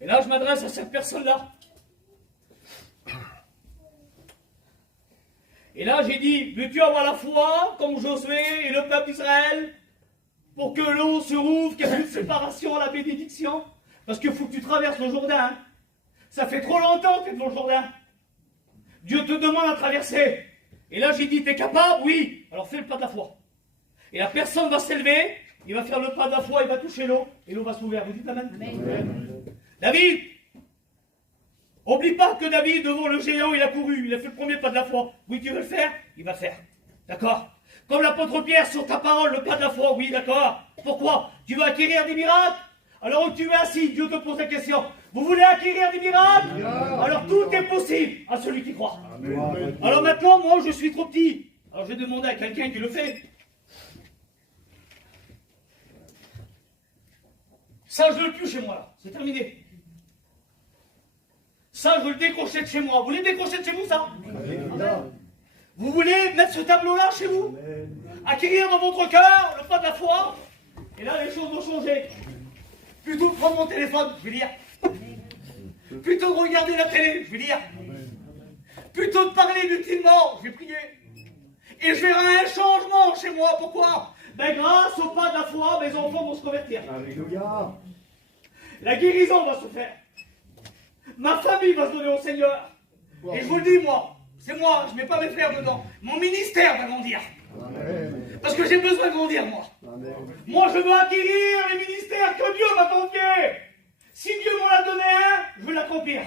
Et là, je m'adresse à cette personne-là. Et là, j'ai dit, veux-tu avoir la foi, comme Josué et le peuple d'Israël, pour que l'eau se rouvre, qu'il n'y ait plus de séparation à la bénédiction? Parce qu'il faut que tu traverses le Jourdain. Hein. Ça fait trop longtemps que tu es devant le Jourdain. Dieu te demande à traverser. Et là, j'ai dit, t'es capable? Oui. Alors fais le pas de la foi. Et la personne va s'élever, il va faire le pas de la foi, il va toucher l'eau, et l'eau va s'ouvrir. Vous dites amen? Amen. David, oublie pas que David, devant le géant, il a couru, il a fait le premier pas de la foi. Oui, tu veux le faire? Il va le faire. D'accord? Comme l'apôtre Pierre, sur ta parole, le pas de la foi. Oui, d'accord. Pourquoi? Tu veux acquérir des miracles? Alors où tu es assis, Dieu te pose la question. Vous voulez acquérir des miracles? Alors tout est possible à celui qui croit. Amen. Alors maintenant, moi, je suis trop petit. Alors je vais demander à quelqu'un qui le fait. Ça, je ne le plus chez moi, là. C'est terminé. Ça, je veux le décrocher de chez moi. Vous voulez décrocher de chez vous, ça? Vous voulez mettre ce tableau-là chez vous? Acquérir dans votre cœur le pas de la foi? Et là, les choses vont changer. Plutôt de prendre mon téléphone, je vais lire. Plutôt de regarder la télé, je vais lire. Plutôt de parler inutilement, je vais prier. Et je verrai un changement chez moi. Pourquoi? Ben, grâce au pas de la foi, mes enfants vont se convertir. Alléluia. La guérison va se faire. Ma famille va se donner au Seigneur. Et je vous le dis, moi, c'est moi, je ne mets pas mes frères dedans. Mon ministère va grandir. Amen. Parce que j'ai besoin de grandir, moi. Amen. Moi, je veux acquérir les ministères que Dieu m'a confiés. Si Dieu m'en a donné un, je veux l'accomplir.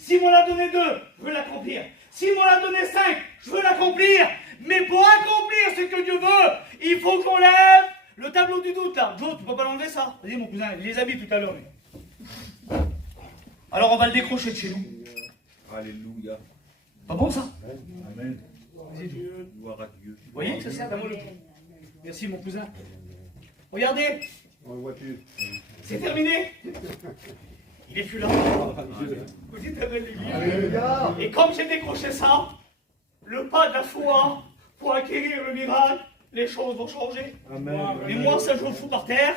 S'il m'en a donné 2, je veux l'accomplir. S'il m'en a donné 5, je veux l'accomplir. Mais pour accomplir ce que Dieu veut, il faut qu'on lève le tableau du doute là. Joe, tu peux pas l'enlever ça? Vas-y mon cousin, il les a mis tout à l'heure. lui. Alors on va le décrocher de chez nous. Alléluia. Pas bon ça? Amen. Vas-y, Joe. Gloire à Dieu. Vous voyez que ça sert d'amour le tout. Merci mon cousin. Regardez, On le voit plus. c'est terminé. Il est plus là. Vous êtes avec l'église. Alléluia. Et comme j'ai décroché ça, le pas de la foi pour acquérir le miracle, les choses vont changer. Et moi, ça, je le fous par terre.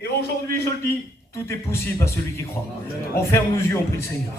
Et aujourd'hui, je le dis, tout est possible à celui qui croit. On ferme nos yeux, on prie le Seigneur.